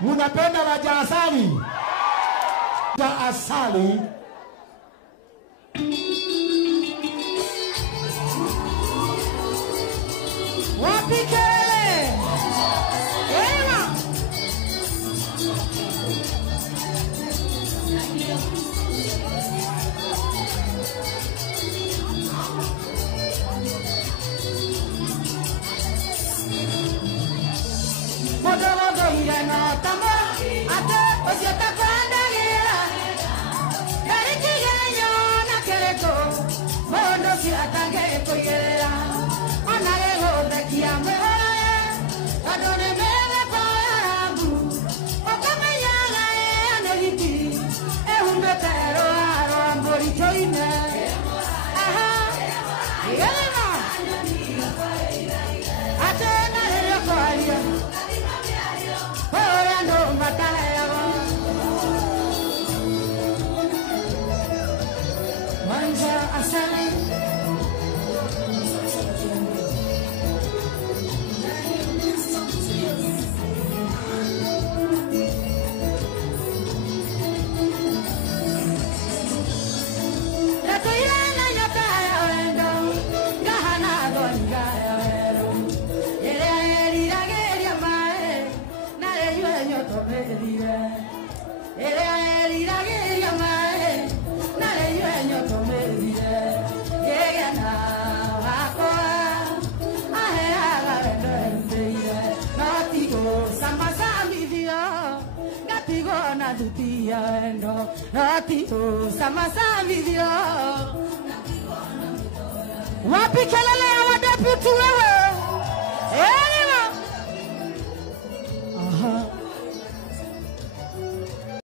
Munapenda waja asali? Ja asali. Wapike! Ewa! Modo irena tamo ate osieta kwenda gira Yariki genyo na kereko modo si atange koyera Onage hode kia mehora Adone mele payabu Okame yaga aneliti Ehumbetero aro ambori choine Aha Yelema Ate na helio koalia Manja asali Latoirana nyota ya wendo Gahana gonga ya wero Yere lirageria mae Nare yue nyoto media Yere lirageria mae Nare yue nyoto media Yega na wakoa Ahe haga wendo embeire Natigo sama samidio Natigo na dutia wendo Natigo sama samidio Wapi kelele ya wadeputu wewe